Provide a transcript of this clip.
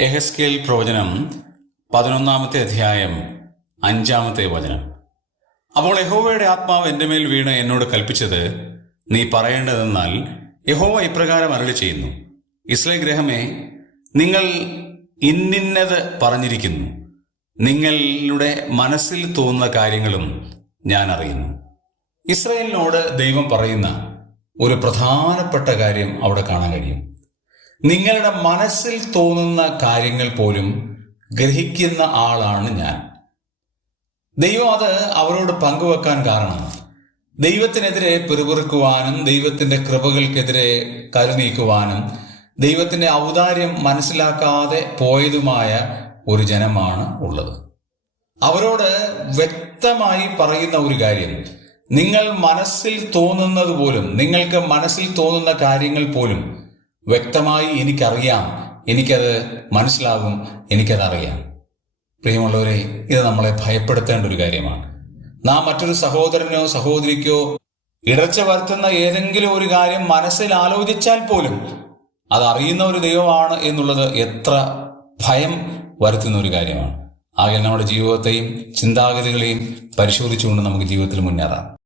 യെഹെസ്കേൽ പ്രവചനം 11-ാമത്തെ അധ്യായം 5-ാമത്തെ വചനം. അപ്പോൾ യഹോവയുടെ ആത്മാവ് എൻ്റെ മേൽ വീണ് എന്നോട് കൽപ്പിച്ചത്, നീ പറയേണ്ടതെന്നാൽ യഹോവ ഇപ്രകാരം അരുളി ചെയ്യുന്നു, ഇസ്രായേൽ ഗൃഹമേ, നിങ്ങൾ ഇന്നിന്നത് പറഞ്ഞിരിക്കുന്നു, നിങ്ങളുടെ മനസ്സിൽ തോന്നുന്ന കാര്യങ്ങളും ഞാൻ അറിയുന്നു. ഇസ്രായേലിനോട് ദൈവം പറയുന്ന ഒരു പ്രധാനപ്പെട്ട കാര്യം അവിടെ കാണാൻ കഴിയും. നിങ്ങളുടെ മനസ്സിൽ തോന്നുന്ന കാര്യങ്ങൾ പോലും ഗ്രഹിക്കുന്ന ആളാണ് ഞാൻ. ദൈവം അത് അവരോട് പങ്കുവെക്കാൻ കാരണം ദൈവത്തിനെതിരെ പിറുപിറുക്കുവാനും ദൈവത്തിൻ്റെ കൃപകൾക്കെതിരെ കരുനീക്കുവാനും ദൈവത്തിൻ്റെ ഔദാര്യം മനസ്സിലാക്കാതെ പോയതുമായ ഒരു ജനമാണ് ഉള്ളത്. അവരോട് വ്യക്തമായി പറയുന്ന ഒരു കാര്യം, നിങ്ങൾ മനസ്സിൽ തോന്നുന്നത് പോലും, നിങ്ങൾക്ക് മനസ്സിൽ തോന്നുന്ന കാര്യങ്ങൾ പോലും വ്യക്തമായി എനിക്കറിയാം, എനിക്കത് മനസ്സിലാകും, എനിക്കതറിയാം. പ്രിയമുള്ളവരെ, ഇത് നമ്മളെ ഭയപ്പെടുത്തേണ്ട ഒരു കാര്യമാണ്. നാം മറ്റൊരു സഹോദരനോ സഹോദരിക്കോ ഇടർച്ച വരുത്തുന്ന ഏതെങ്കിലും ഒരു കാര്യം മനസ്സിൽ ആലോചിച്ചാൽ പോലും അതറിയുന്ന ഒരു ദൈവമാണ് എന്നുള്ളത് എത്ര ഭയം വരുത്തുന്ന ഒരു കാര്യമാണ്. ആകെ നമ്മുടെ ജീവിതത്തെയും ചിന്താഗതികളെയും പരിശോധിച്ചുകൊണ്ട് നമുക്ക് ജീവിതത്തിൽ മുന്നേറാം.